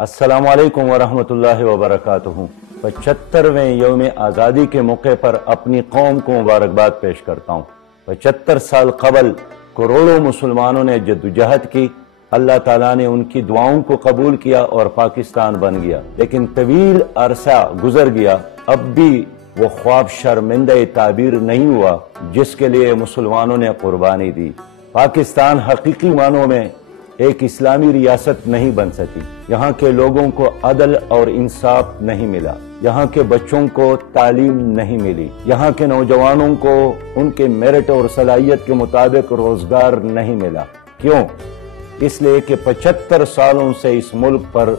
السلام علیکم ورحمۃ اللہ وبرکاتہ۔ 75ویں یوم آزادی کے موقع پر اپنی قوم کو مبارکباد پیش کرتا ہوں۔ 75 سال قبل کروڑوں مسلمانوں نے جدوجہد کی، اللہ تعالیٰ نے ان کی دعاؤں کو قبول کیا اور پاکستان بن گیا، لیکن طویل عرصہ گزر گیا، اب بھی وہ خواب شرمندہ تعبیر نہیں ہوا جس کے لیے مسلمانوں نے قربانی دی۔ پاکستان حقیقی معنوں میں ایک اسلامی ریاست نہیں بن سکی۔ یہاں کے لوگوں کو عدل اور انصاف نہیں ملا، یہاں کے بچوں کو تعلیم نہیں ملی، یہاں کے نوجوانوں کو ان کے میرٹ اور صلاحیت کے مطابق روزگار نہیں ملا۔ کیوں؟ اس لیے کہ 75 سالوں سے اس ملک پر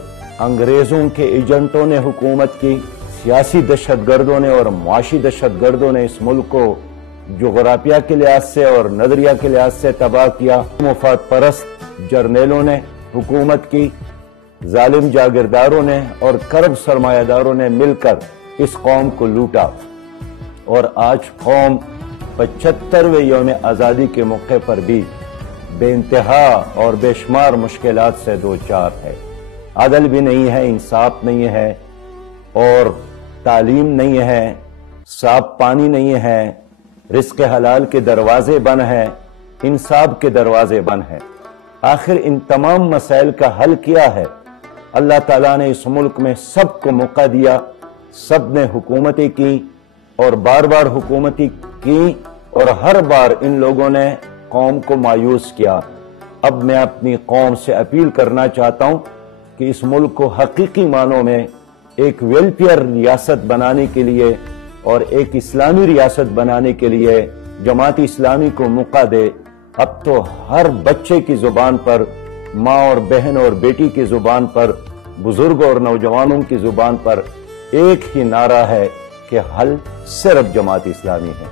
انگریزوں کے ایجنٹوں نے حکومت کی، سیاسی دہشت گردوں نے اور معاشی دہشت گردوں نے اس ملک کو جغرافیہ کے لحاظ سے اور نظریہ کے لحاظ سے تباہ کیا۔ مفاد پرست جرنیلوں نے حکومت کی، ظالم جاگیرداروں نے اور کرب سرمایہ داروں نے مل کر اس قوم کو لوٹا، اور آج قوم 75ویں یوم آزادی کے موقع پر بھی بے انتہا اور بے شمار مشکلات سے دوچار ہے۔ عدل بھی نہیں ہے، انصاف نہیں ہے، اور تعلیم نہیں ہے، صاف پانی نہیں ہے، رزق حلال کے دروازے بند ہیں، انصاف کے دروازے بند ہیں۔ آخر ان تمام مسائل کا حل کیا ہے؟ اللہ تعالیٰ نے اس ملک میں سب کو موقع دیا، سب نے حکومتیں کی اور بار بار حکومتیں کی، اور ہر بار ان لوگوں نے قوم کو مایوس کیا۔ اب میں اپنی قوم سے اپیل کرنا چاہتا ہوں کہ اس ملک کو حقیقی معنوں میں ایک ویلفیئر ریاست بنانے کے لیے اور ایک اسلامی ریاست بنانے کے لیے جماعت اسلامی کو موقع دے۔ اب تو ہر بچے کی زبان پر، ماں اور بہن اور بیٹی کی زبان پر، بزرگ اور نوجوانوں کی زبان پر ایک ہی نعرہ ہے کہ حل صرف جماعت اسلامی ہے۔